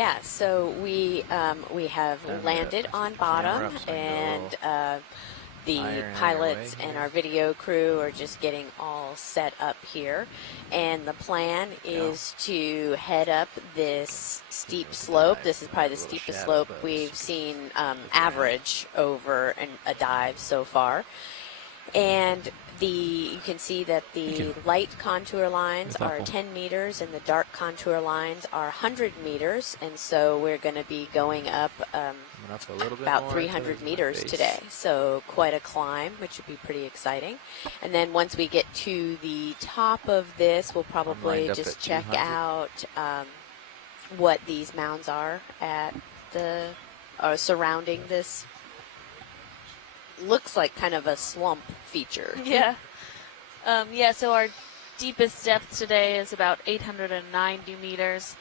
Yeah, so we have landed on bottom, and the pilots and our video crew are just getting all set up here. And the plan is to head up this steep slope. This is probably the steepest slope we've seen average over a dive so far. And you can see that the light contour lines are 10 meters and the dark contour lines are 100 meters. And so we're going to be going up about 300 meters today. So quite a climb, which would be pretty exciting. And then once we get to the top of this, we'll probably just check out what these mounds are at surrounding this. Looks like kind of a slump feature. Yeah. So our deepest depth today is about 890 meters,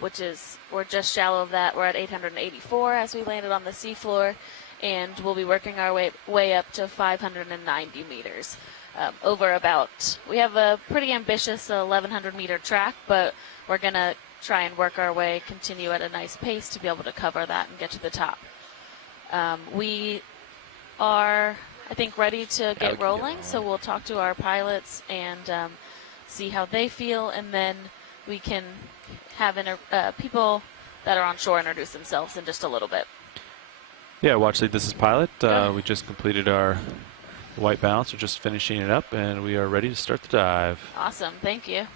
which is, we're just shallow of that. We're at 884 as we landed on the seafloor, and we'll be working our way up to 590 meters. We have a pretty ambitious 1,100 meter track, but we're going to try and work our way, continue at a nice pace to be able to cover that and get to the top. We are, I think, ready to get rolling, so we'll talk to our pilots and see how they feel, and then we can have people that are on shore introduce themselves in just a little bit. Yeah, Watch Lead, this is Pilot. We just completed our white balance. We're just finishing it up, and we are ready to start the dive. Awesome, thank you.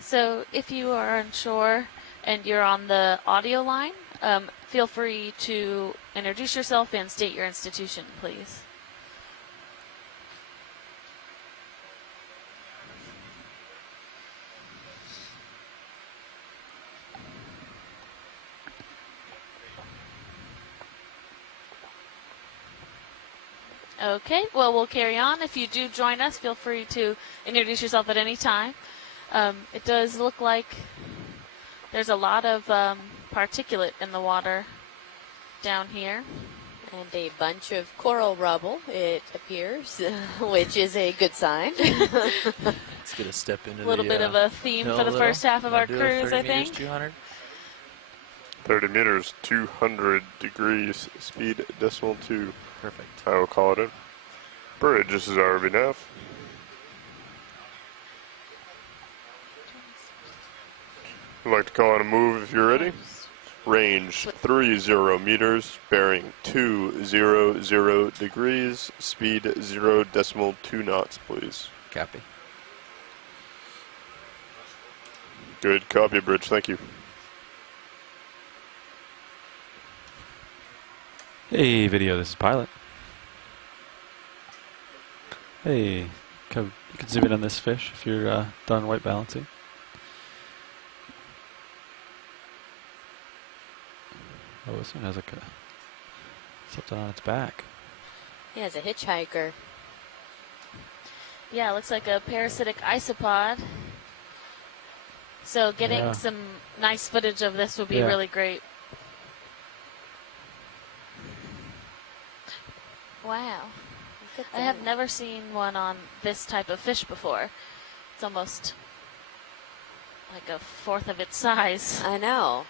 So if you are on shore and you're on the audio line, feel free to introduce yourself and state your institution, please. Okay, well, we'll carry on. If you do join us, feel free to introduce yourself at any time. It does look like there's a lot of particulate in the water down here. And a bunch of coral rubble, it appears, which is a good sign. Let's get a step into a little bit of a theme for the first half of our cruise, I think. 200. 30 meters, 200 degrees, speed decimal 2. Perfect. I will call it in. Bridge, this is ROV nav. I'd like to call on a move if you're ready. Range 30 meters, bearing 200 degrees, speed 0 decimal 2 knots, please. Copy. Good copy, Bridge, thank you. Hey, video, this is Pilot. Hey, you can zoom in on this fish if you're done white balancing. Oh, this one has like something on its back. Yeah, it's a hitchhiker. Yeah, it looks like a parasitic isopod. So getting some nice footage of this would be really great. Wow. I have never seen one on this type of fish before. It's almost like a fourth of its size. I know.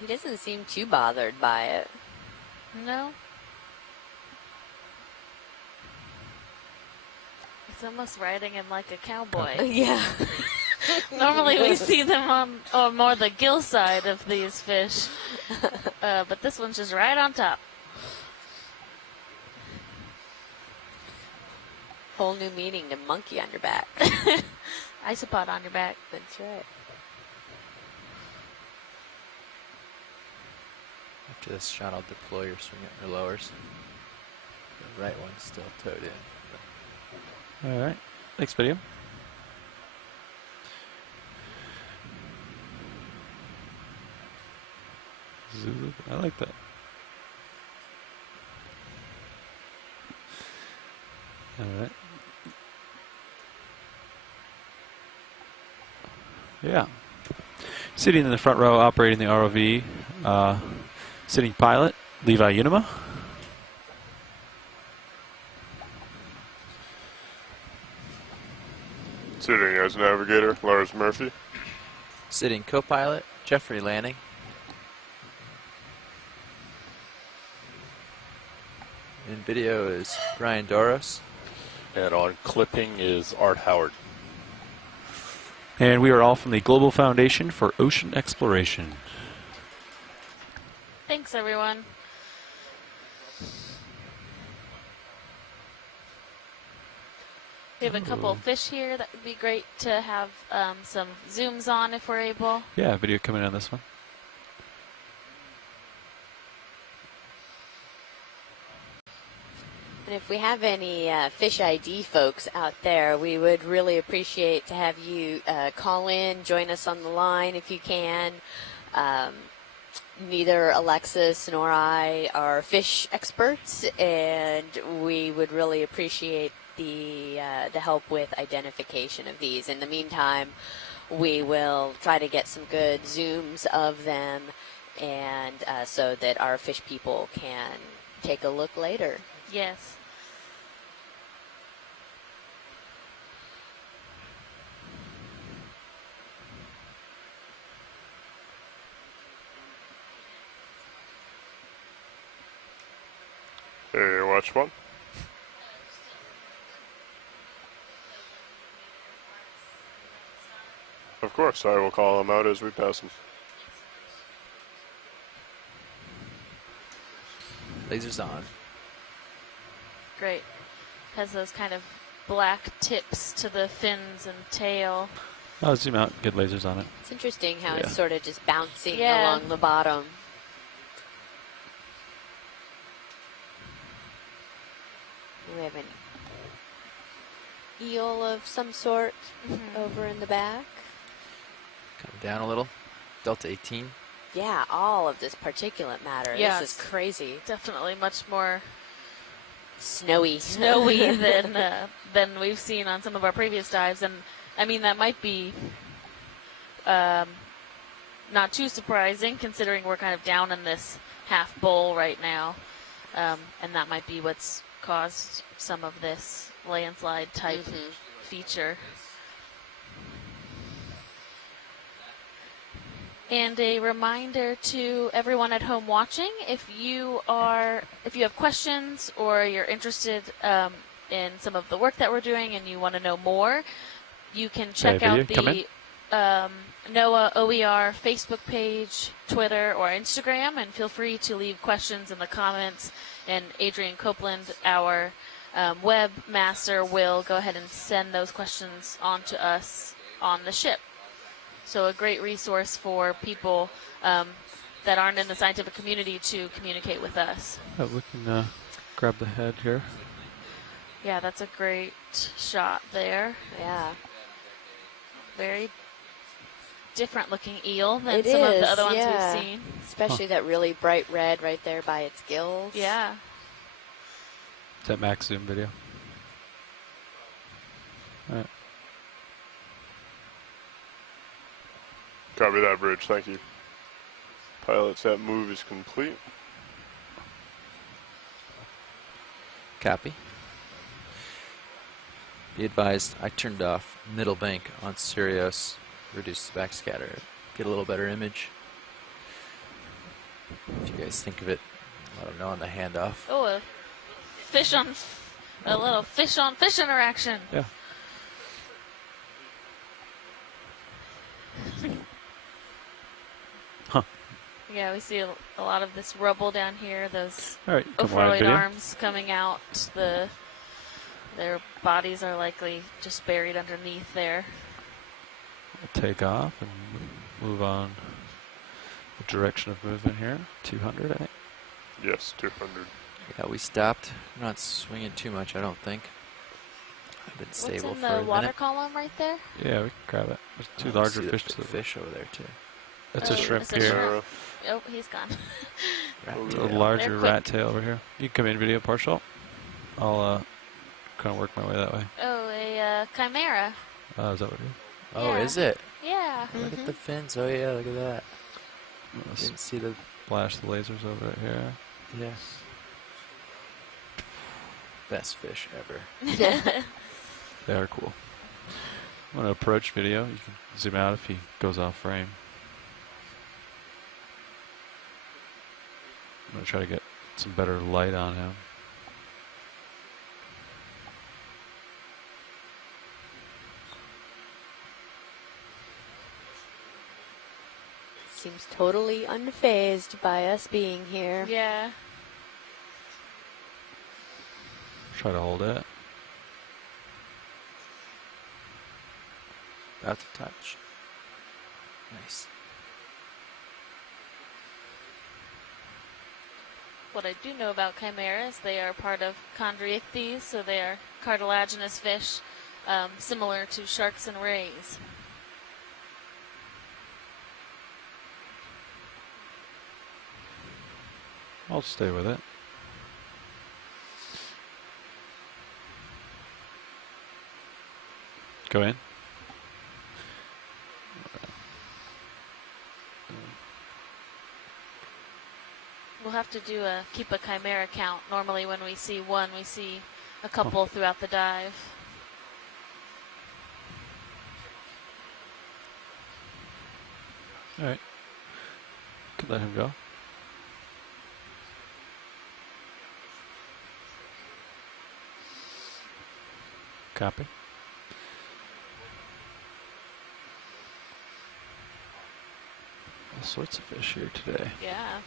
He doesn't seem too bothered by it. No. It's almost riding him like a cowboy. Yeah. Normally we see them on more the gill side of these fish. But this one's just right on top. Whole new meaning to monkey on your back. Isopod on your back. That's right. After this shot, I'll deploy your swing at your lowers. The right one's still towed in. All right. Next video. I like that. All right. Yeah. Sitting in the front row, operating the ROV, sitting pilot, Levi Unima. Sitting as navigator, Lars Murphy. Sitting co-pilot, Jeffrey Lanning. In video is Brian Doros. And on clipping is Art Howard. And we are all from the Global Foundation for Ocean Exploration. Thanks, everyone. We have a couple of fish here that would be great to have some zooms on if we're able. Yeah, video coming on this one. And if we have any Fish ID folks out there, we would really appreciate to have you call in, join us on the line if you can. Neither Alexis nor I are fish experts, and we would really appreciate the help with identification of these. In the meantime, we will try to get some good zooms of them, and so that our fish people can take a look later. Yes. Hey, watch one. Of course, I will call them out as we pass them. Lasers on. Great. Has those kind of black tips to the fins and tail. I'll zoom out, get lasers on it. It's interesting how Yeah. it's sort of just bouncing Yeah. along the bottom. We have an eel of some sort over in the back. Come down a little. Delta 18. Yeah, all of this particulate matter. Yeah, This is crazy. Definitely much more Snowy. snowy than we've seen on some of our previous dives. And I mean, that might be not too surprising considering we're kind of down in this half bowl right now. And that might be what's caused some of this landslide type feature. And a reminder to everyone at home watching, if you have questions or you're interested in some of the work that we're doing and you want to know more, you can check out the NOAA OER Facebook page, Twitter, or Instagram, and feel free to leave questions in the comments. And Adrian Copeland, our webmaster, will go ahead and send those questions on to us on the ship. So a great resource for people that aren't in the scientific community to communicate with us. Oh, we can grab the head here. Yeah, that's a great shot there. Yeah. Very different looking eel than some of the other ones we've seen. Especially that really bright red right there by its gills. Yeah. Is that max zoom video? All right. Copy that, Bridge. Thank you. Pilots, that move is complete. Copy. Be advised, I turned off middle bank on Sirius, reduced the backscatter, get a little better image. If you guys think of it, let them know on the handoff. Oh, a little fish on fish interaction. Yeah. Huh. Yeah, we see a lot of this rubble down here, those All right, come wide ophroid video. arms coming out. Their bodies are likely just buried underneath there. We'll take off and move on the direction of movement here. 200, I think. Yes, 200. Yeah, we stopped. We're not swinging too much, I don't think. I've been stable What's in for a the water minute. column right there? Yeah, we can grab it. There's two I larger see the fish. big fish over there too. That's Oh, a shrimp it's a here. shrimp. Oh, he's gone. Rat A tail. larger They're rat tail over here. You can come in video partial. I'll kind of work my way that way. Oh, a chimera. Is that what it is? Oh, Yeah. is it? Yeah. Look at the fins. Oh yeah, look at that. Let's Didn't see the. flash the lasers over it here. Yes. Best fish ever. They are cool. I'm going to approach video. You can zoom out if he goes off frame. I'm going to try to get some better light on him. Seems totally unfazed by us being here. Yeah. Try to hold it. About to touch. Nice. What I do know about chimeras, they are part of chondriichthyes, so they are cartilaginous fish, similar to sharks and rays. I'll stay with it. Go in. We'll have to keep a chimera count. Normally when we see one, we see a couple throughout the dive. All right. Could let him go. Copy. All sorts of fish here today. Yeah.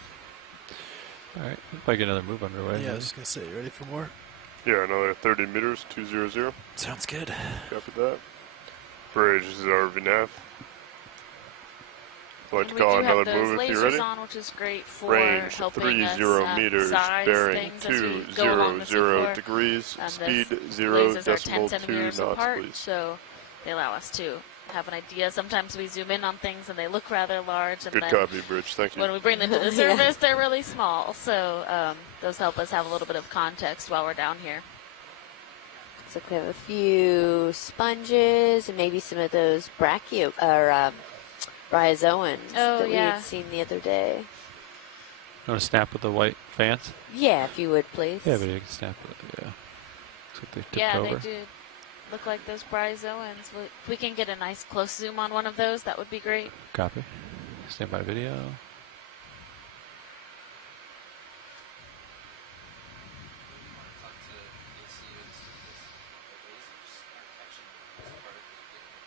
All right, if I get another move underway. Yeah, I was just gonna say, you ready for more? Yeah, another 30 meters, 200. Sounds good. Copy that. Bridge is ROV nav. I'd like to We call do have another those move if you're lasers ready. on, which is great for Range helping us 30 meters, size bearing things as we go along the 200 seafloor. degrees, Those speed lasers are 10 0.2 centimeters knots, apart, please. so they allow us to have an idea. Sometimes we zoom in on things and they look rather large, and Good then copy, Bridge. Thank you. when we bring them to the Yeah. surface, they're really small. So those help us have a little bit of context while we're down here. Looks like we have a few sponges and maybe some of those bryozoans Oh, that we yeah. had seen the other day. You want to snap with the white fans? Yeah, if you would, please. Yeah, but you can snap with it, yeah. Looks like they tipped Yeah, over. they do look like those bryozoans. If we can get a nice close zoom on one of those, that would be great. Copy. Stand by video.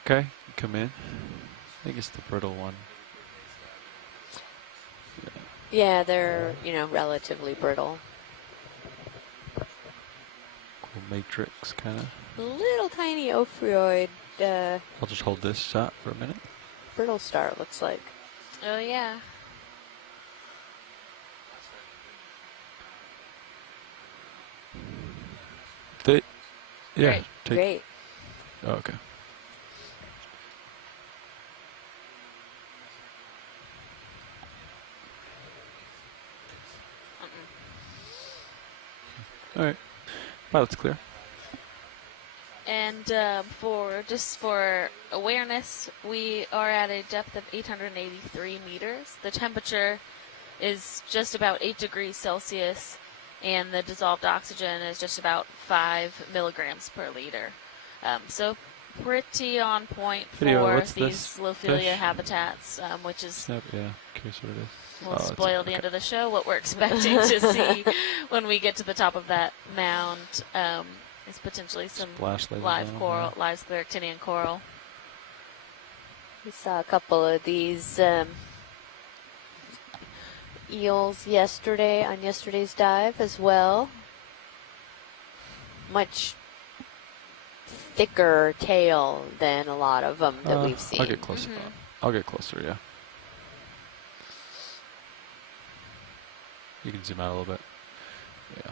Okay, come in. I think it's the brittle one. Yeah, they're, relatively brittle. Cool matrix, kind of. Little tiny ophryoid I'll just hold this shot for a minute. brittle star, it looks like. Oh, yeah. Yeah. Great. Great. Oh, okay. All right. Pilot's clear. And for awareness, we are at a depth of 883 meters. The temperature is just about 8 degrees Celsius, and the dissolved oxygen is just about 5 milligrams per liter. So pretty on point Video, for what's these this Lophilia fish? habitats, which is Snap, yeah. Curious what it is. will Oh, it's spoil the end of the show. What we're expecting to see when we get to the top of that mound is potentially some Splash later live on, coral, live scleractinian coral. We saw a couple of these eels on yesterday's dive as well. Much thicker tail than a lot of them that we've seen. I'll get closer. I'll get closer, yeah. You can zoom out a little bit. Yeah.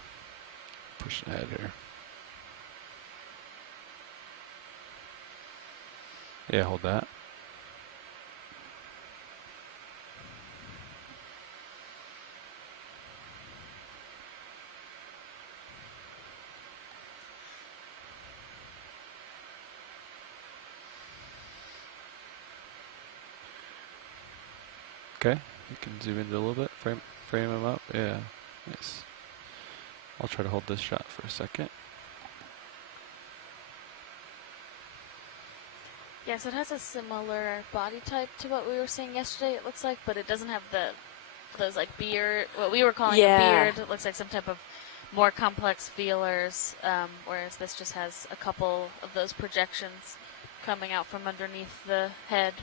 Pushing ahead here. Yeah, hold that. Okay, you can zoom in a little bit, frame him up, yeah. Nice. I'll try to hold this shot for a second. Yeah, so it has a similar body type to what we were seeing yesterday, it looks like, but it doesn't have those like beard, what we were calling a beard. It looks like some type of more complex feelers, whereas this just has a couple of those projections coming out from underneath the head.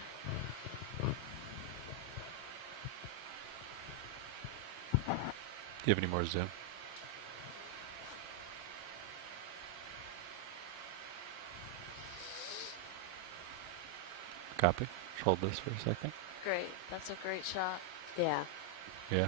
Do you have any more zoom? Copy. Just hold this for a second. Great. That's a great shot. Yeah. Yeah.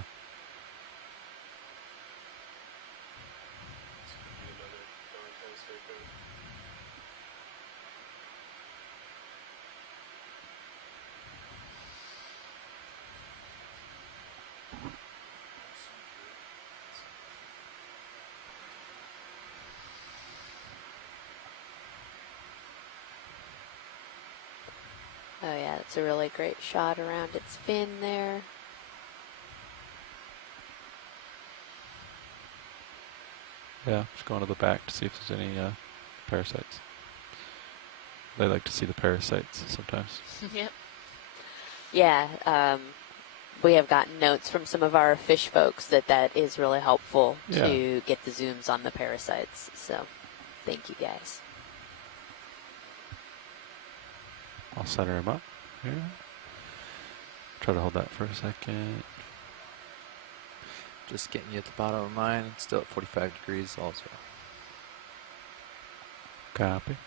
Oh yeah, it's a really great shot around its fin there. Yeah, just going to the back to see if there's any parasites. They like to see the parasites sometimes. Yep. Yeah, we have gotten notes from some of our fish folks that is really helpful to get the zooms on the parasites. So thank you guys. I'll center him up here. Try to hold that for a second. Just getting you at the bottom of mine. It's still at 45 degrees also. Copy.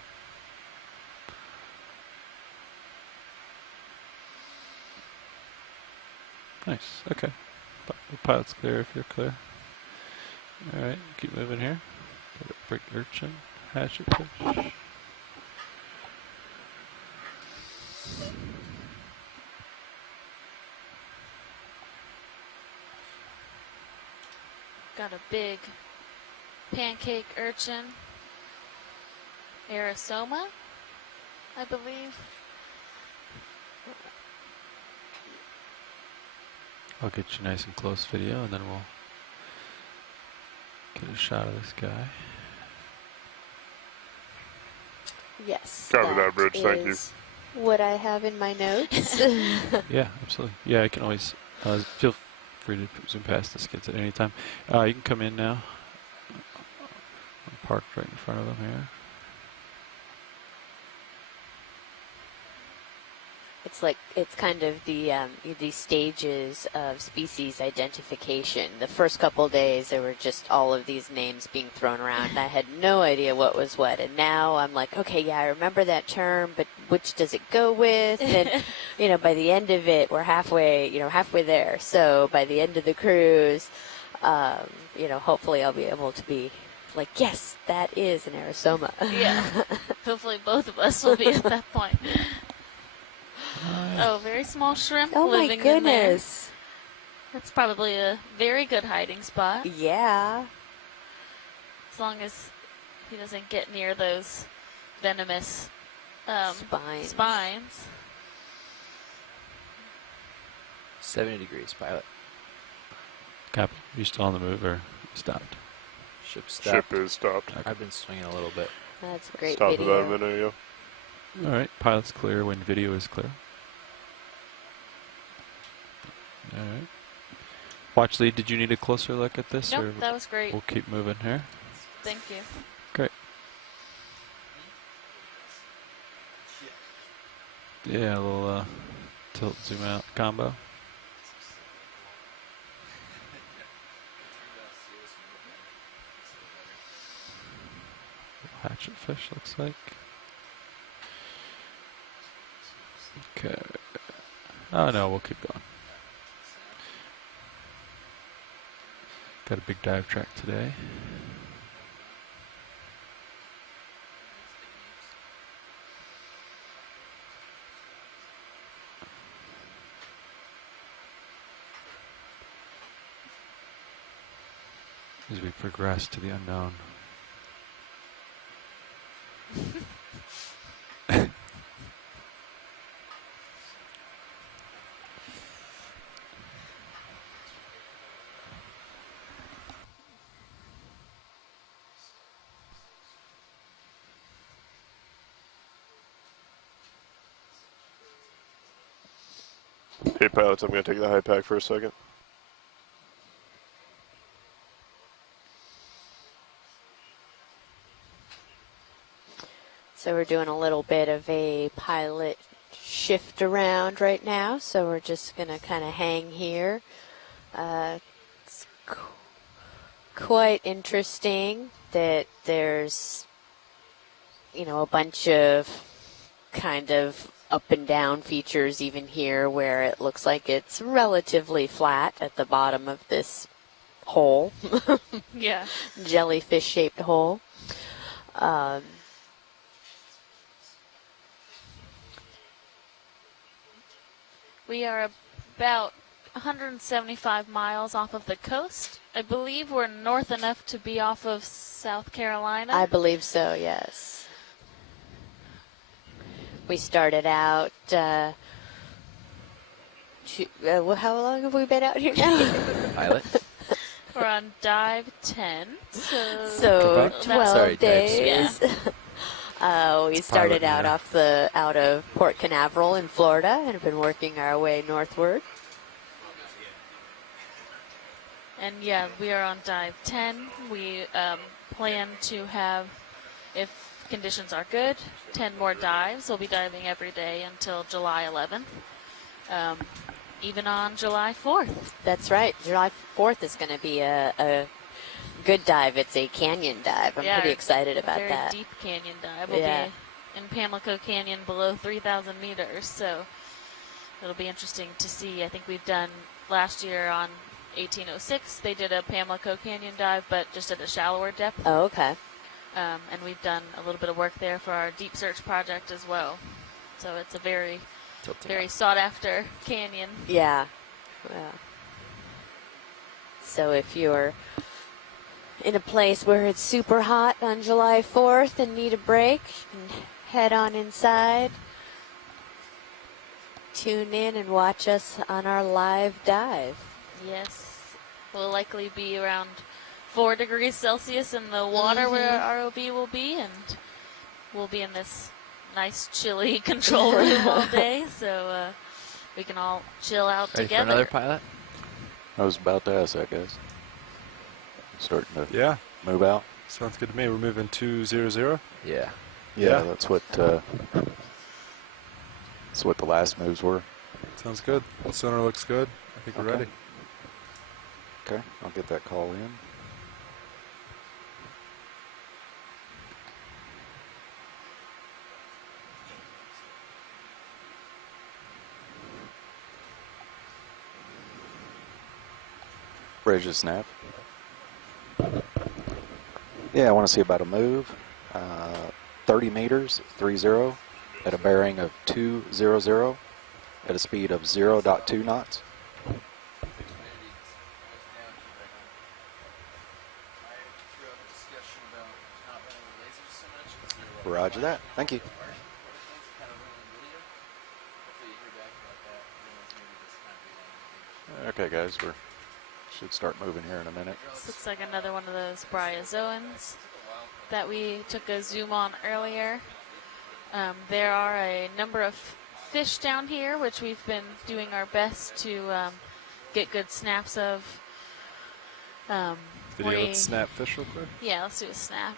Nice. Okay. The pilot's clear if you're clear. All right. Keep moving here. Break urchin. Hatchet fish. Got a big pancake urchin. Aerosoma, I believe. I'll get you nice and close video, and then we'll get a shot of this guy. Yes. Copy that, Bridge. Thank you. What I have in my notes. Yeah, absolutely. Yeah, I can always feel free to zoom past the skids at any time. You can come in now. I'm parked right in front of them here. It's kind of the these stages of species identification. The first couple of days, there were just all of these names being thrown around, and I had no idea what was what. And now I'm like, okay, yeah, I remember that term, but which does it go with? And by the end of it, we're halfway there. So by the end of the cruise, hopefully I'll be able to be like, yes, that is an aerosoma. Yeah. Hopefully both of us will be at that point. Oh, very small shrimp living in there. That's probably a very good hiding spot. Yeah. As long as he doesn't get near those venomous spines. 70 degrees, pilot. Copy. You still on the move or stopped? Ship stopped. Ship is stopped. Okay. I've been swinging a little bit. That's a great Stopped video. about a minute ago. All right. Pilot's clear when video is clear. All right. Watch lead. Did you need a closer look at this? Nope, or that was great. We'll keep moving here. Thank you. Great. Yeah, a little tilt zoom out combo. Hatchet fish looks like. Okay. Oh no, we'll keep going. Got a big dive track today. As we progress to the unknown. Hey pilots, I'm going to take the high pack for a second. So we're doing a little bit of a pilot shift around right now, so we're just going to kind of hang here. It's quite interesting that there's, you know, a bunch of kind of up and down features even here where it looks like it's relatively flat at the bottom of this hole. Yeah. Jellyfish shaped hole. We are about 175 miles off of the coast. I believe we're north enough to be off of South Carolina. I believe so, yes. We started out, how long have we been out here now? Pilot. We're on dive 10, So 12 Sorry, days. Yeah. We started Pilot, out out of Port Canaveral in Florida and have been working our way northward. And yeah, we are on dive 10. We plan to have, if conditions are good, 10 more dives. We'll be diving every day until July 11th, even on July 4th. That's right. July 4th is going to be a good dive. It's a canyon dive. I'm pretty excited about very that. Deep canyon dive. We'll be in Pamlico Canyon below 3,000 meters, so it'll be interesting to see. I think we've done last year on 1806. They did a Pamlico Canyon dive, but just at a shallower depth. Oh, okay. And we've done a little bit of work there for our deep search project as well. So it's a very sought after canyon. Yeah. So if you're in a place where it's super hot on July 4th and need a break, you can head on inside, tune in and watch us on our live dive. Yes. We'll likely be around 4 degrees Celsius in the water where our ROV will be, and we'll be in this nice chilly control room all day, so we can all chill out Ready together. for another pilot? I was about to ask that, guys. Starting to move out. Sounds good to me. We're moving 200. Yeah. Yeah, that's what the last moves were. Sounds good. The sonar looks good. I think we're ready. Okay, I'll get that call in. Ready to snap. Yeah, I want to see about a move. 30 meters, 30, at a bearing of 200, at a speed of 0.2 knots. Roger that. Thank you. Okay, guys, we should start moving here in a minute. This looks like another one of those bryozoans that we took a zoom on earlier. There are a number of fish down here, which we've been doing our best to get good snaps of. Video with snap fish real quick? Yeah, let's do a snap.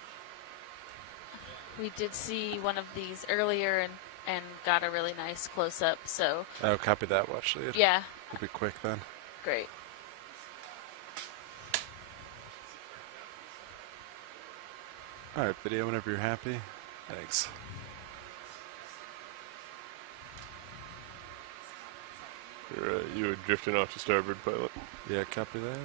We did see one of these earlier and got a really nice close-up, so... Oh, copy that. Watch lead. Yeah. It'll be quick then. Great. All right, video whenever you're happy. Thanks. You were drifting off to starboard, pilot. Yeah, copy that.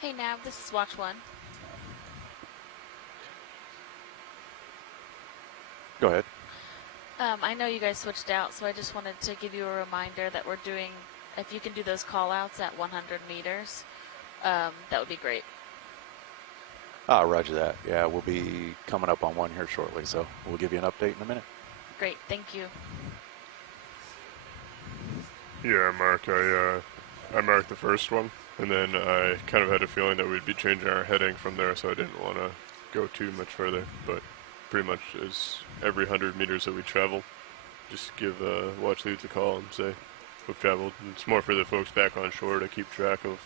Hey Nav, this is Watch 1. Go ahead. I know you guys switched out, so I just wanted to give you a reminder that we're doing, if you can do those call-outs at 100 meters, that would be great. Roger that. Yeah, we'll be coming up on one here shortly, so we'll give you an update in a minute. Great, thank you. Yeah, Mark, I marked the first one, and then I kind of had a feeling that we'd be changing our heading from there, so I didn't want to go too much further. But pretty much as every 100 meters that we travel, just give watch leads a call and say we've traveled. And it's more for the folks back on shore to keep track of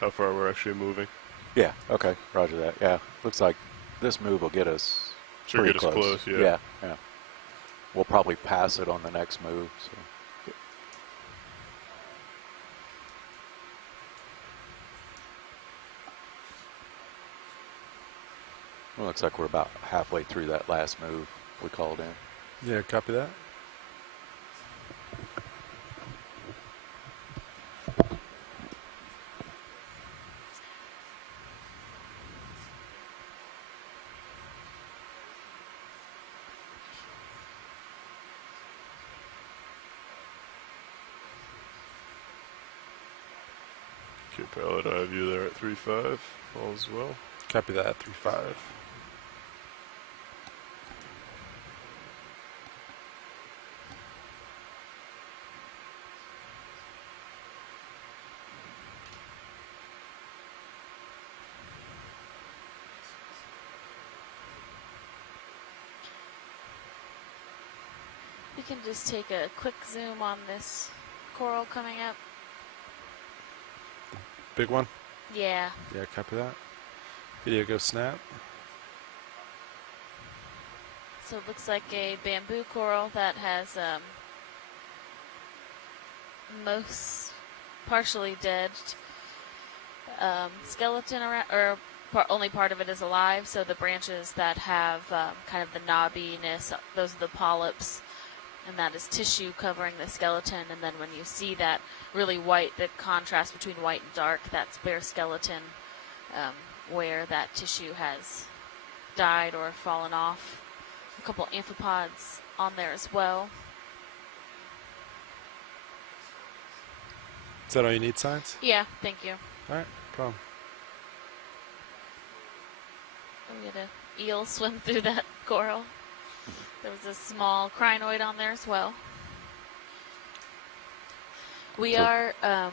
how far we're actually moving. Yeah, okay, roger that. Yeah, looks like this move will get us Sure, pretty get us close, yeah. Yeah. We'll probably pass it on the next move. So. Well, looks like we're about halfway through that last move we called in. Yeah, copy that. Okay, pilot, I have you there at 3-5, all as well. Copy that, 3-5. We can just take a quick zoom on this coral coming up. Big one? Yeah. Yeah, copy that. Video go snap. So it looks like a bamboo coral that has most partially dead skeleton around, or only part of it is alive. So the branches that have kind of the knobbiness, those are the polyps, and that is tissue covering the skeleton. And then when you see that really white, the contrast between white and dark, that's bare skeleton, where that tissue has died or fallen off. A couple amphipods on there as well. Is that all you need, Science? Yeah, thank you. All right, no problem. We had an eel swim through that coral. There was a small crinoid on there as well. We are... So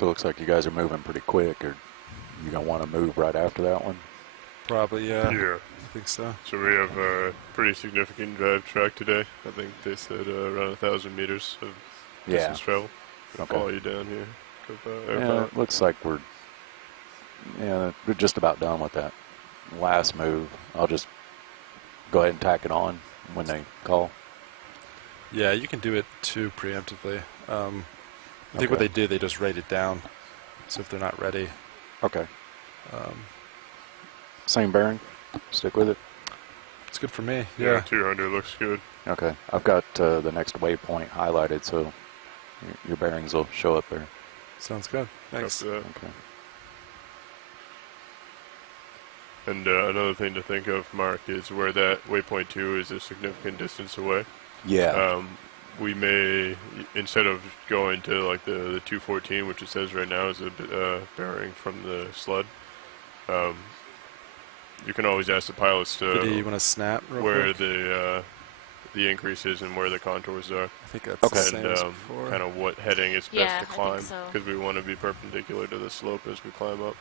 it looks like you guys are moving pretty quick, or you gonna want to move right after that one? Probably, yeah. Yeah. I think so. So we have a pretty significant drive track today. I think they said around 1,000 meters of distance travel. Gonna follow you down here. Yeah, it looks like we're just about done with that last move. I'll just go ahead and tack it on when they call. Yeah, you can do it too preemptively. I think what they do, they just write it down. So if they're not ready. Okay. Same bearing. Stick with it. It's good for me. Yeah, 200 looks good. Okay. I've got the next waypoint highlighted, so your bearings will show up there. Sounds good. Thanks. Okay. And another thing to think of, Mark, is where that waypoint 2 is a significant distance away. Yeah. We may, instead of going to like the 214, which it says right now is a bearing from the sled, you can always ask the pilots to you want to snap real where quick? the increase is and where the contours are. I think that's the same as And before. kind of what heading is Yeah, best to I climb, think so. because we want to be perpendicular to the slope as we climb up.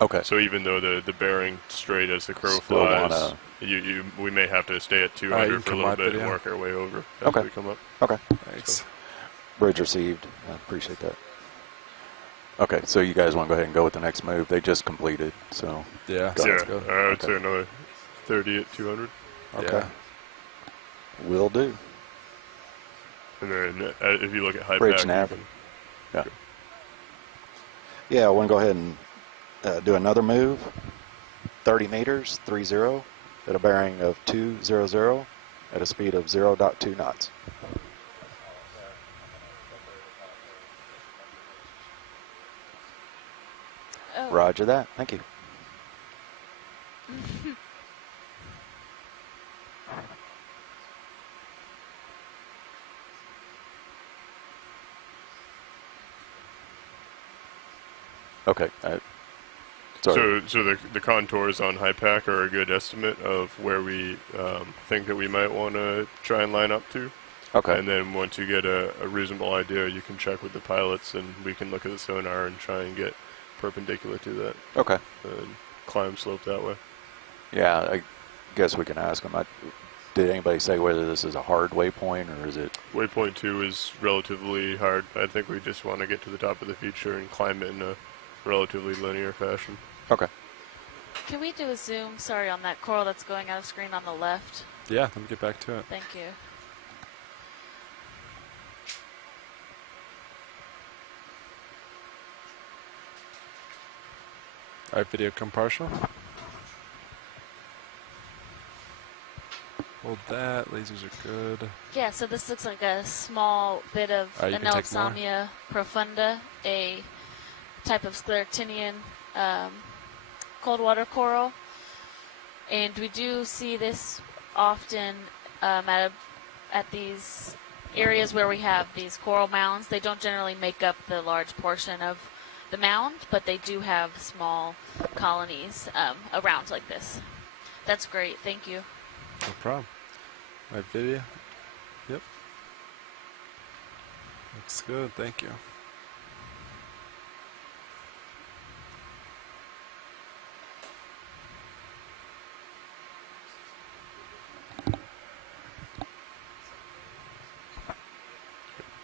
Okay. So even though the bearing straight as the crow Still flies, we may have to stay at 200 for a little bit and work our way over as we come up. Okay. Thanks. So. Bridge received. I appreciate that. Okay, so you guys want to go ahead and go with the next move? They just completed, so. Yeah. Yeah, Go. I would say another 30 at 200. Okay. Yeah. Will do. And then if you look at high Bridge pack, nav. you can Yeah. Yeah, I want to go ahead and do another move. 30 meters, 30, at a bearing of 200 at a speed of 0.2 knots. go. Roger that. Thank you. Okay. Sorry. So the contours on high pack are a good estimate of where we think that we might want to try and line up to. Okay. And then once you get a reasonable idea, you can check with the pilots, and we can look at the sonar and try and get perpendicular to that. Okay. And climb slope that way. Yeah, I guess we can ask them. Did anybody say whether this is a hard waypoint or is it? Waypoint 2 is relatively hard. I think we just want to get to the top of the feature and climb it in a relatively linear fashion. Okay. Can we do a zoom, sorry, on that coral that's going out of screen on the left? Yeah, let me get back to it. Thank you. All right, video come partial. Hold that. Lasers are good. Yeah, so this looks like a small bit of Anelisomia profunda, a type of scleractinian cold water coral. And we do see this often at these areas where we have these coral mounds. They don't generally make up the large portion of the mound, but they do have small colonies around like this. That's great. Thank you. No problem. My video. Yep. Looks good. Thank you.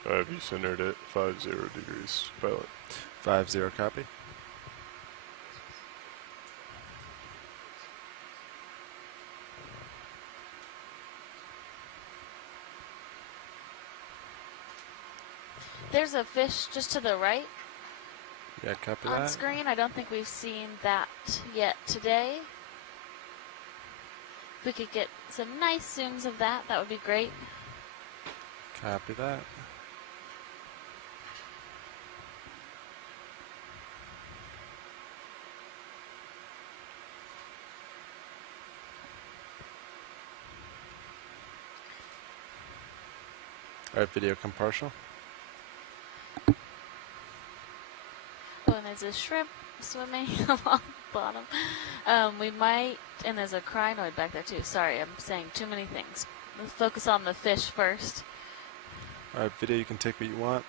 I have you centered at 50 degrees, pilot. 50 copy. There's a fish just to the right Yeah, copy on that. screen. I don't think we've seen that yet today. If we could get some nice zooms of that, that would be great. Copy that. All right, video come partial. Oh, and there's a shrimp swimming along the bottom. We might, and there's a crinoid back there too. Sorry, I'm saying too many things. Let's focus on the fish first. All right, video, you can take what you want.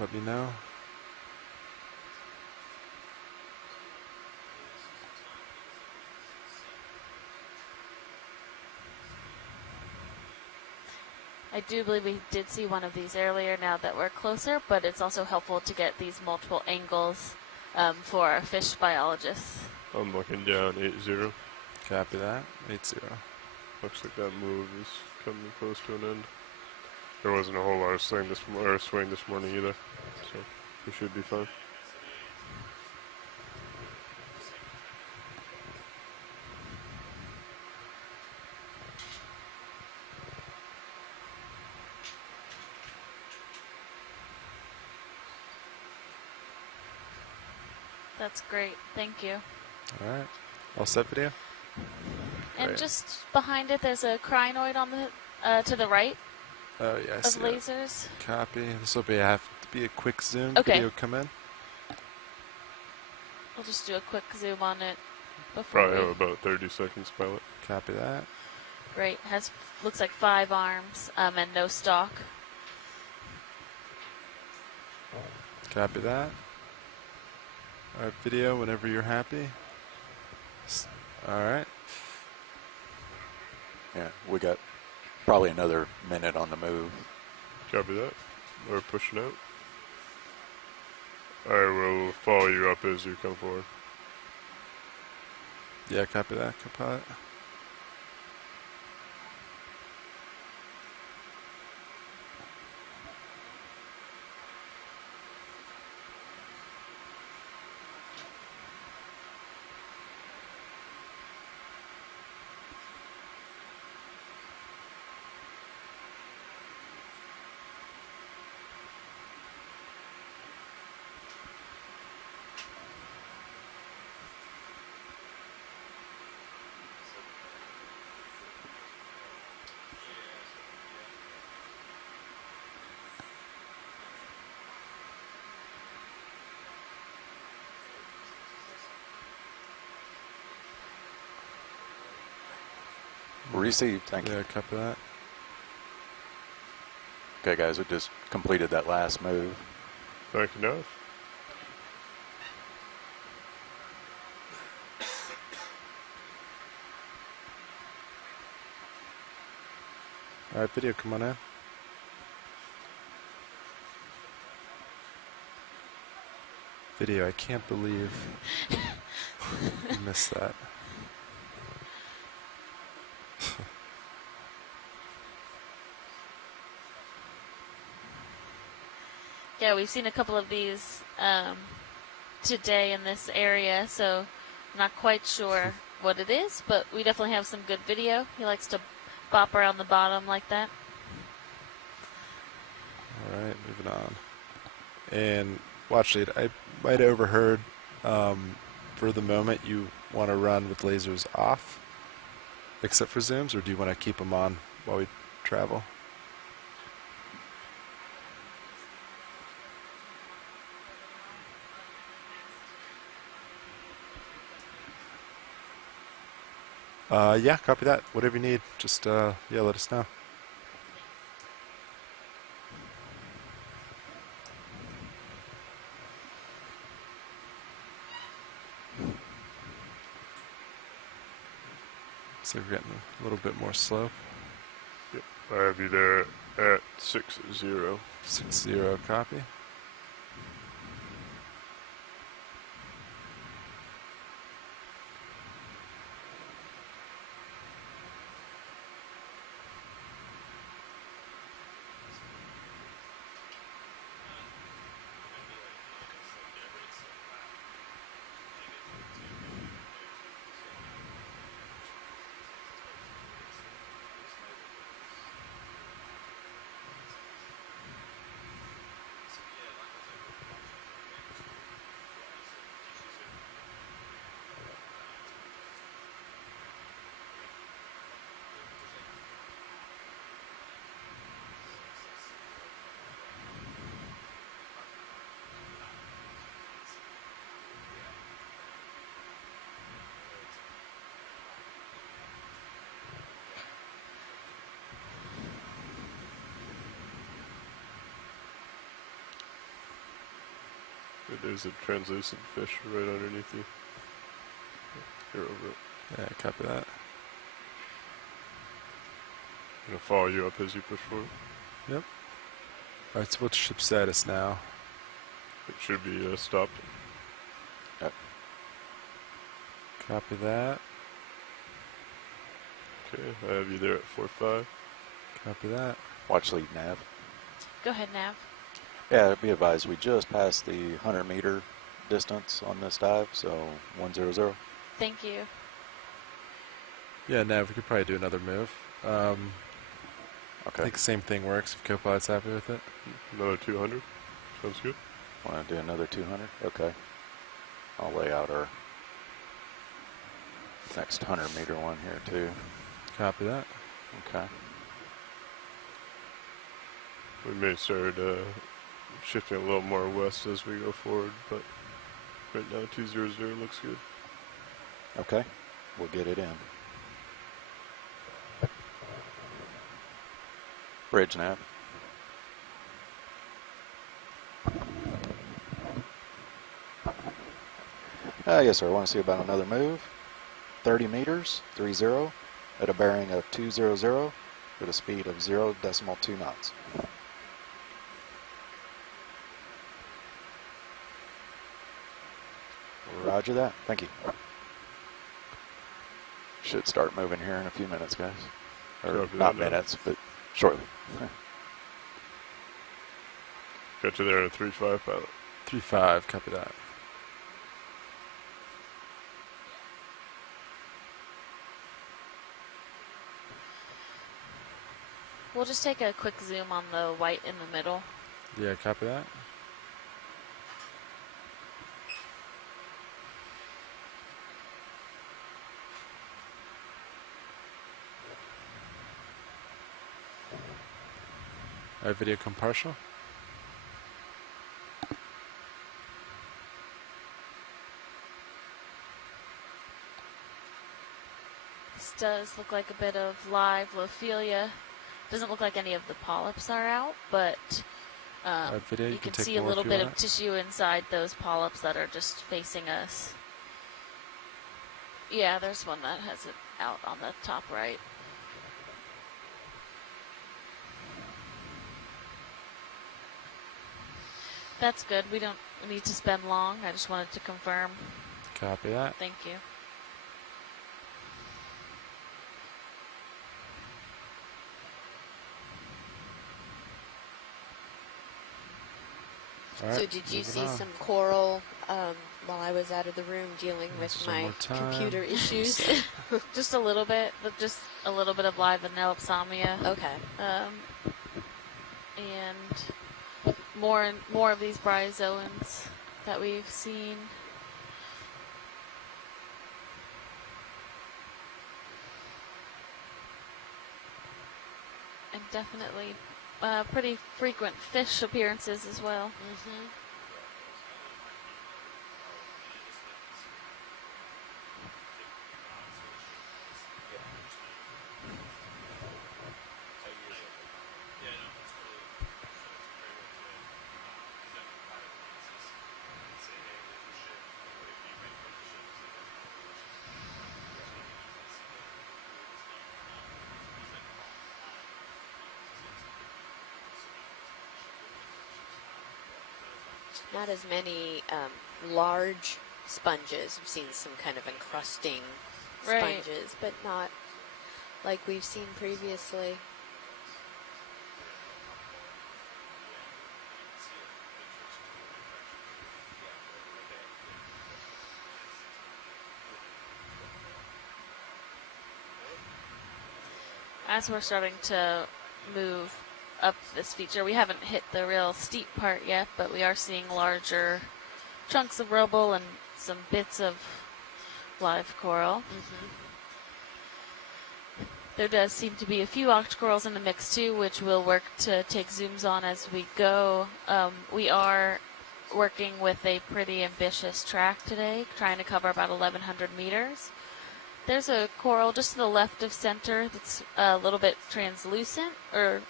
Let me know. I do believe we did see one of these earlier now that we're closer, but it's also helpful to get these multiple angles for our fish biologists. I'm looking down 80. Copy that. 80. Looks like that move is coming close to an end. There wasn't a whole lot of swing this morning either, so we should be fine. That's great. Thank you. All right. All set, video? And Great. just behind it, there's a crinoid on the to the right Oh, yeah, I of see it. lasers. Copy. This will have to be a quick zoom. Okay. Video come in. We'll just do a quick zoom on it before Probably we... have about 30 seconds, pilot. Copy that. Great. Looks like 5 arms and no stalk. Copy that. All right, video, whenever you're happy. All right. Yeah, we got probably another minute on the move. Copy that. We're pushing out. I will follow you up as you come forward. Yeah, copy that, Copilot. Received, thank you. Yeah, copy that. Okay, guys, we just completed that last move. Thank you, Nav. All right, video, come on in. Video, I can't believe you missed that. Yeah, we've seen a couple of these today in this area, so I'm not quite sure what it is, but we definitely have some good video. He likes to bop around the bottom like that. All right, moving on. And watch it. I might have overheard. For the moment, you want to run with lasers off, except for zooms, or do you want to keep them on while we travel? Yeah, copy that. Whatever you need, just yeah, let us know. So we're getting a little bit more slope. Yep, I have you there at 60. 60, copy. There's a translucent fish right underneath you. You're over it. Yeah, copy that. I'm gonna follow you up as you push forward. Yep. All right, so what's ship status now? It should be stopped. Yep. Copy that. Okay, I have you there at 45. Copy that. Watch lead nav. Go ahead, Nav. Yeah, be advised, we just passed the 100-meter distance on this dive, so 100. Thank you. Yeah, Nav, we could probably do another move. I Okay. think the same thing works if Copilot's happy with it. Another 200. Sounds good. Want to do another 200? Okay. I'll lay out our next 100-meter one here, too. Copy that. Okay. We may start shifting a little more west as we go forward, but right now 200 looks good. Okay. We'll get it in. Bridge nav. Yes, sir. I want to see about another move. 30 meters, 30, at a bearing of 200 with a speed of 0.2 knots. Roger that. Thank you. Should start moving here in a few minutes, guys. Or Copy not that, minutes, but shortly. Got you there at 3-5 pilot. 3-5, copy that. We'll just take a quick zoom on the white in the middle. Yeah, copy that. All right, video come partial. This does look like a bit of live Lophelia. Doesn't look like any of the polyps are out, but video, you can see a little bit of tissue inside those polyps that are just facing us. Yeah, there's one that has it out on the top right. That's good. We don't need to spend long. I just wanted to confirm. Copy that. Thank you. All right, so did you see on. some coral while I was out of the room dealing with my computer issues? Just a little bit, but just a little bit of live Anelopsamia. Okay. And more of these bryozoans that we've seen. And definitely pretty frequent fish appearances as well. Mm-hmm. Not as many large sponges. We've seen some kind of encrusting sponges, but not like we've seen previously. As we're starting to move up this feature, we haven't hit the real steep part yet, but we are seeing larger chunks of rubble and some bits of live coral. Mm-hmm. There does seem to be a few octocorals in the mix too, which we'll work to take zooms on as we go. We are working with a pretty ambitious track today, trying to cover about 1,100 meters. There's a coral just to the left of center that's a little bit translucent, or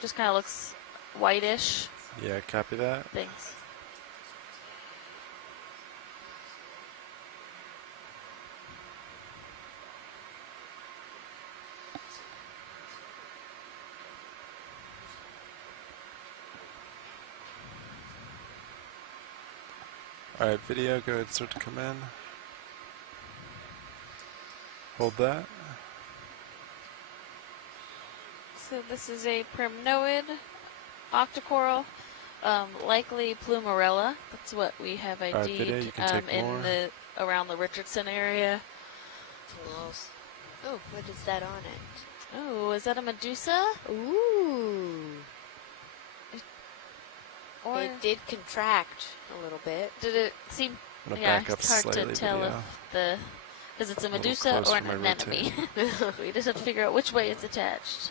just kind of looks whitish. Yeah, copy that. Thanks. All right, video, go ahead and start to come in. Hold that. So this is a primnoid octocoral, likely Plumarella. That's what we have ID'd around the Richardson area. Oh, what is that on it? Oh, is that a Medusa? Ooh. Or it did contract a little bit. Did it seem? I'm gonna Yeah, back up it's hard to slightly, tell video. if because it's a Medusa closer or an to my anemone. We just have to figure out which way it's attached.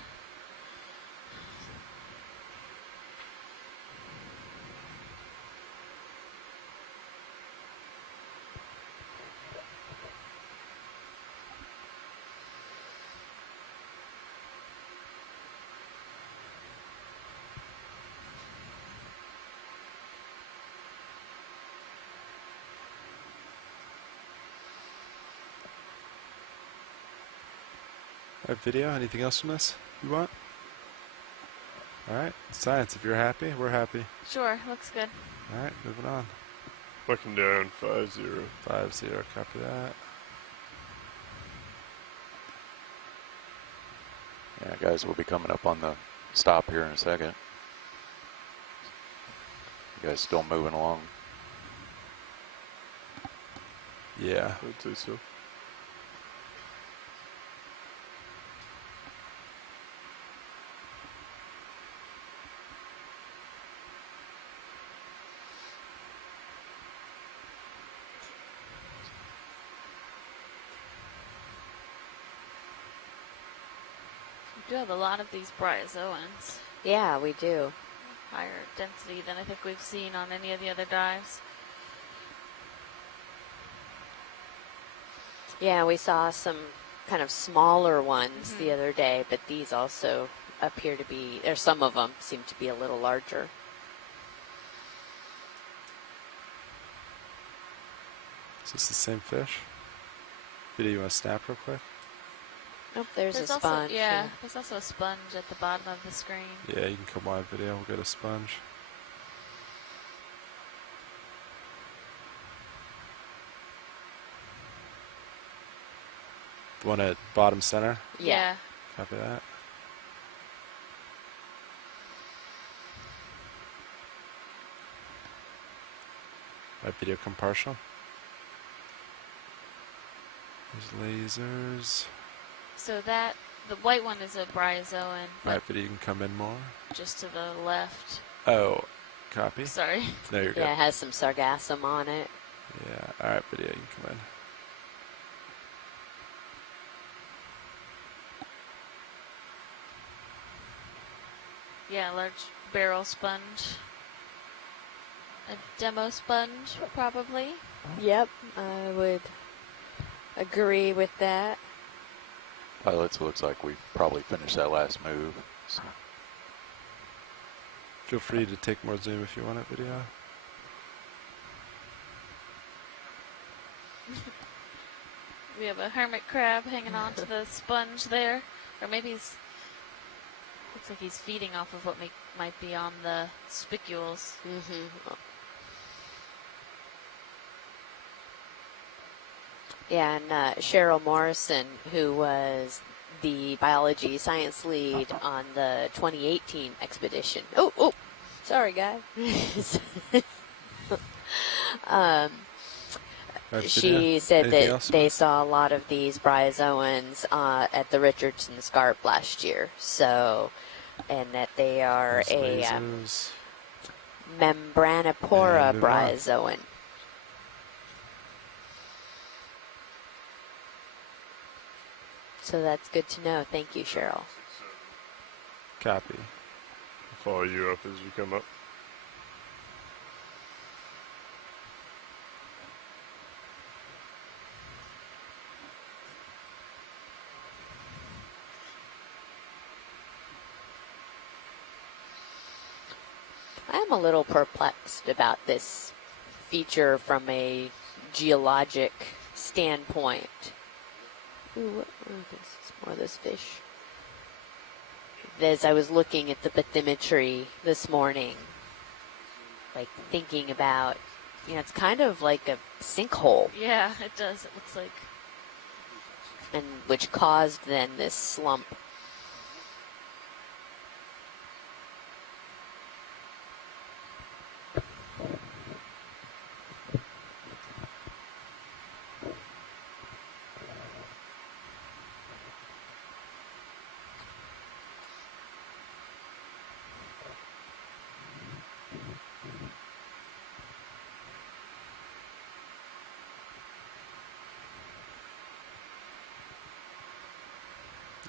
All right, video, anything else from this you want? All right, science, if you're happy, we're happy. Sure, looks good. All right, moving on. Looking down, 5-0. 5-0, copy that. Yeah, guys, we'll be coming up on the stop here in a second. You guys still moving along? Yeah. I'd say so. We do have a lot of these bryozoans. Yeah, we do. Higher density than I think we've seen on any of the other dives. Yeah, we saw some kind of smaller ones the other day, but these also appear to be, or some of them seem to be a little larger. Is this the same fish? Video, you want to snap real quick? Nope, there's a also, sponge. yeah, there's also a sponge at the bottom of the screen. Yeah, you can come live video. We'll get a sponge. The one at bottom center? Yeah. Copy that. Live video come partial. There's lasers. So that, the white one is a bryozoan. Live video, you can come in more. Just to the left. Oh, copy. Sorry. No, you're good. Yeah, it has some sargassum on it. Yeah, alright, video, you can come in. Yeah, large barrel sponge. A demo sponge, probably. Yep, I would agree with that. Pilots, it looks like we probably finished that last move. So. Feel free to take more zoom if you want it, video. We have a hermit crab hanging on to the sponge there. Or maybe he's... Looks like he's feeding off of what might be on the spicules. Yeah, and Cheryl Morrison, who was the biology science lead on the 2018 expedition. Oh, sorry, guys. She said that they saw a lot of these bryozoans at the Richardson Reef last year. So, and that they are a membranopora bryozoan. So that's good to know. Thank you, Cheryl. Copy. I'll follow you up as you come up. I'm a little perplexed about this feature from a geologic standpoint. Ooh, this is more of this fish. As I was looking at the bathymetry this morning, like thinking about, it's kind of like a sinkhole. Yeah, it does. It looks like. And which caused then this slump.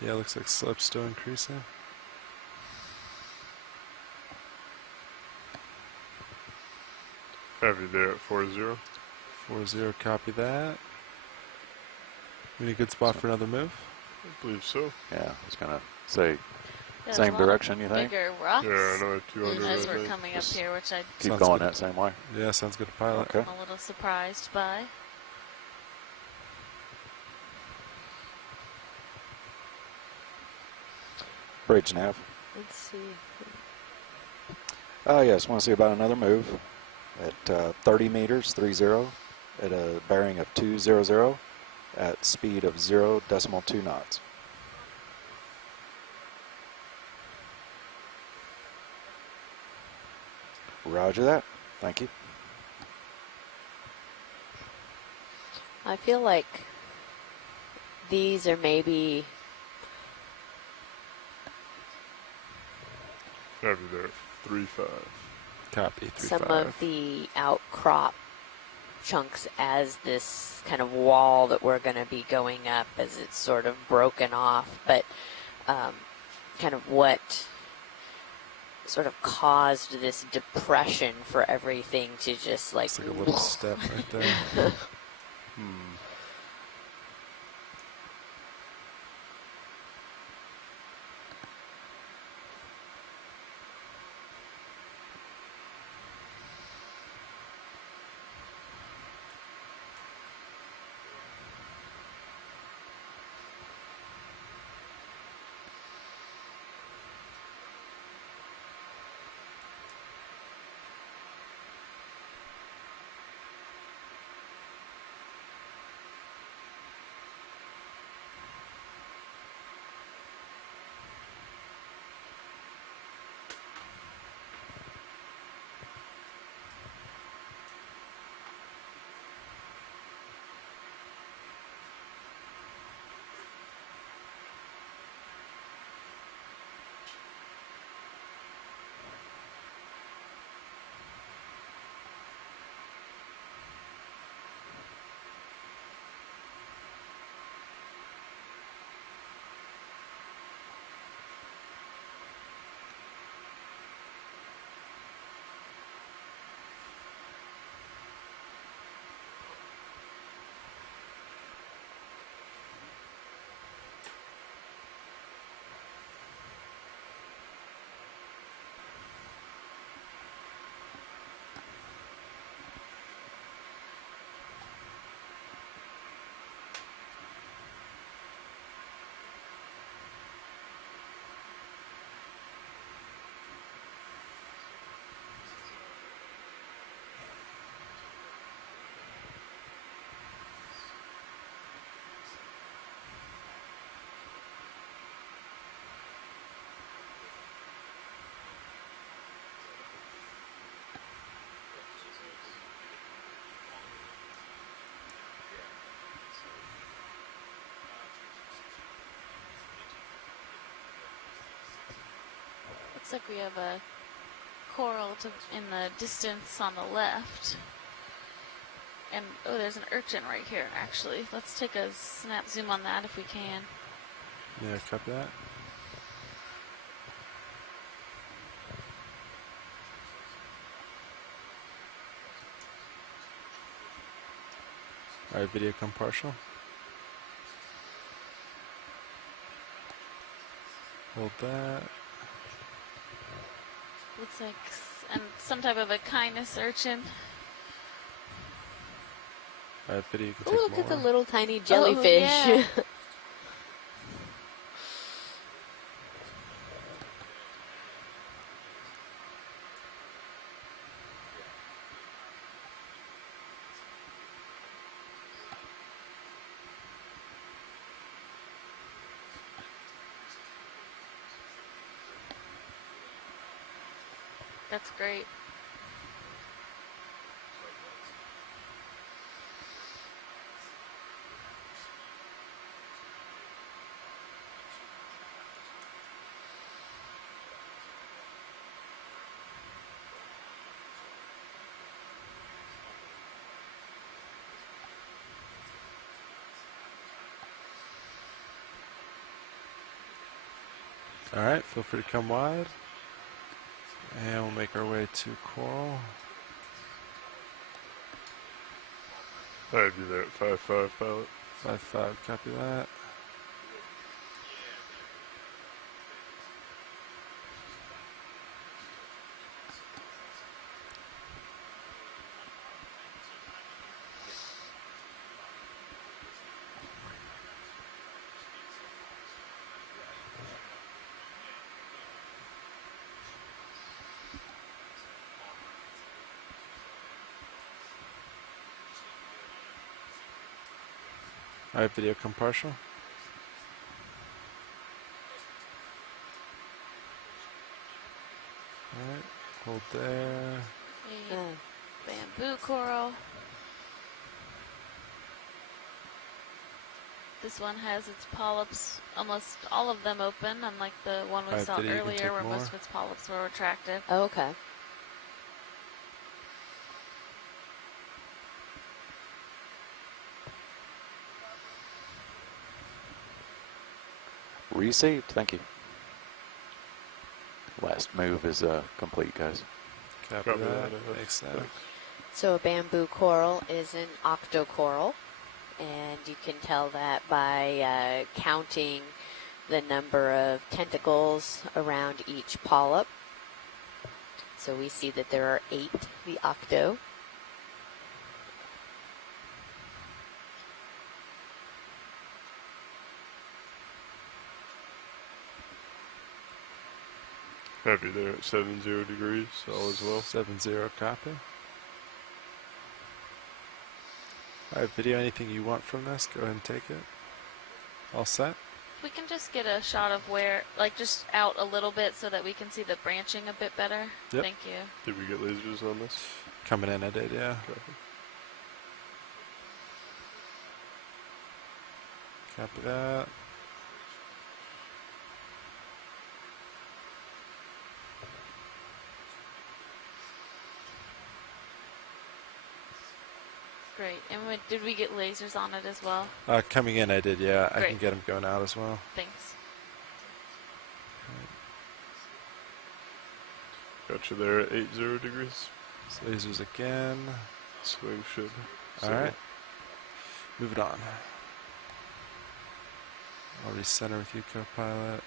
Yeah, looks like slope's still increasing. Have you there at 4-0. 4-0, copy that. Any good spot for another move? I believe so. Yeah, I was going to say, There's same a lot direction, you think? Bigger rocks. Yeah, another 200. As we're coming up here, which I Keep Sounds going good. that same way. Yeah, sounds good to pilot. Okay. I'm a little surprised by. Bridge nav. Let's see. Yes, want to see about another move at 30 meters, 30, at a bearing of 200 at speed of 0.2 knots. Roger that. Thank you. I feel like these are maybe Have you there at 3-5. Copy, 3-5. some of the outcrop chunks as this kind of wall that we're going to be going up as it's sort of broken off, but kind of what sort of caused this depression for everything to just like, It's like a little step right there. Looks like we have a coral in the distance on the left. And, oh, there's an urchin right here, actually. Let's take a snap zoom on that if we can. Yeah, copy that. Alright, video come partial. Hold that. Looks like some type of a kindness urchin. Alright, video you can Oh, take look more. at the little tiny jellyfish. Oh, yeah. That's great. Alright, feel free to come wide. And we'll make our way to coral. I'd be there at 5-5 pilot. 5-5, copy that. Alright, video come partial. Alright, hold there. A bamboo coral. This one has its polyps, almost all of them open, unlike the one we saw video you can earlier take where more. most of its polyps were retracted. Oh, okay. Received. Thank you. Last move is complete, guys. Copy Copy that. that. Thanks, Nav. Thanks. So a bamboo coral is an octocoral, and you can tell that by counting the number of tentacles around each polyp. So we see that there are 8, the octo. Happy there at 70 degrees, all as well. 7-0, copy. Alright, video, anything you want from this, go ahead and take it. All set? We can just get a shot of where, like just out a little bit so that we can see the branching a bit better. Yep. Thank you. Did we get lasers on this? Coming in, I did, yeah. Copy. Copy that. Great. And did we get lasers on it as well? Coming in, I did, yeah. I can Great. get them going out as well. Thanks. Got you there at 80 degrees. So lasers again. Swing should. Alright. Moving on. I'll recenter with you, co-pilot.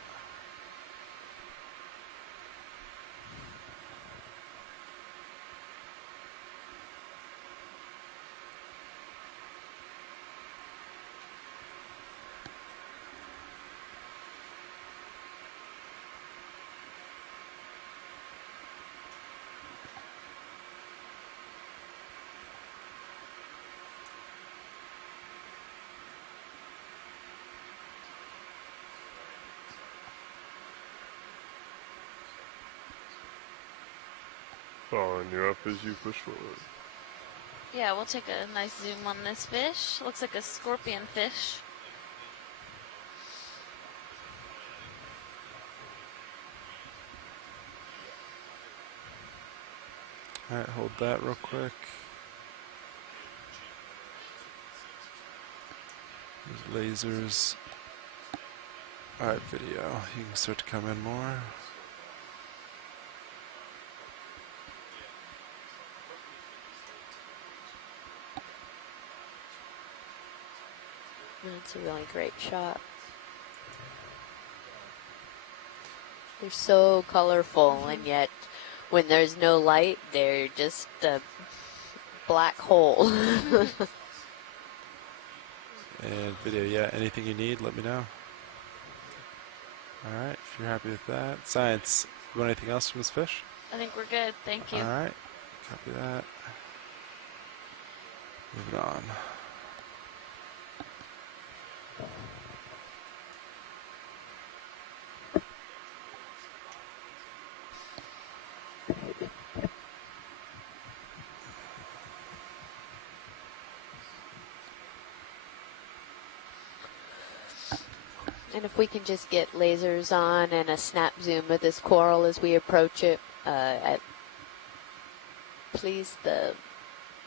Following you up as you push forward. Yeah, we'll take a nice zoom on this fish. Looks like a scorpion fish. Alright, hold that real quick. There's lasers. Alright, video. You can start to come in more. That's a really great shot. They're so colorful, and yet when there's no light, they're just a black hole. And video, yeah, anything you need, let me know. Alright, if you're happy with that. Science, you want anything else from this fish? I think we're good. Thank you. Alright, copy that. Moving on. And if we can just get lasers on and a snap zoom of this coral as we approach it, please, the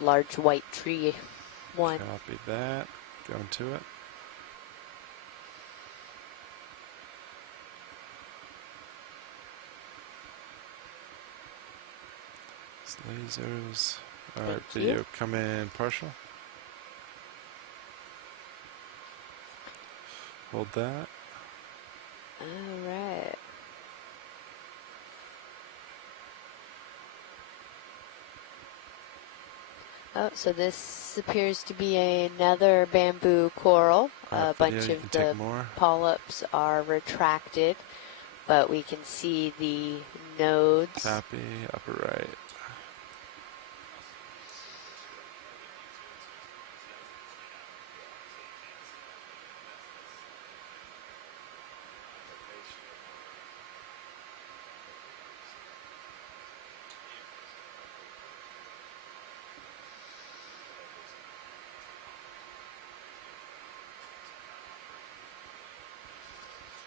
large white tree one. Copy that. Going to it. Lasers. Alright, video come in partial. Hold that. All right. Oh, so this appears to be another bamboo coral. A bunch of the polyps are retracted, but we can see the nodes. Copy, upper right.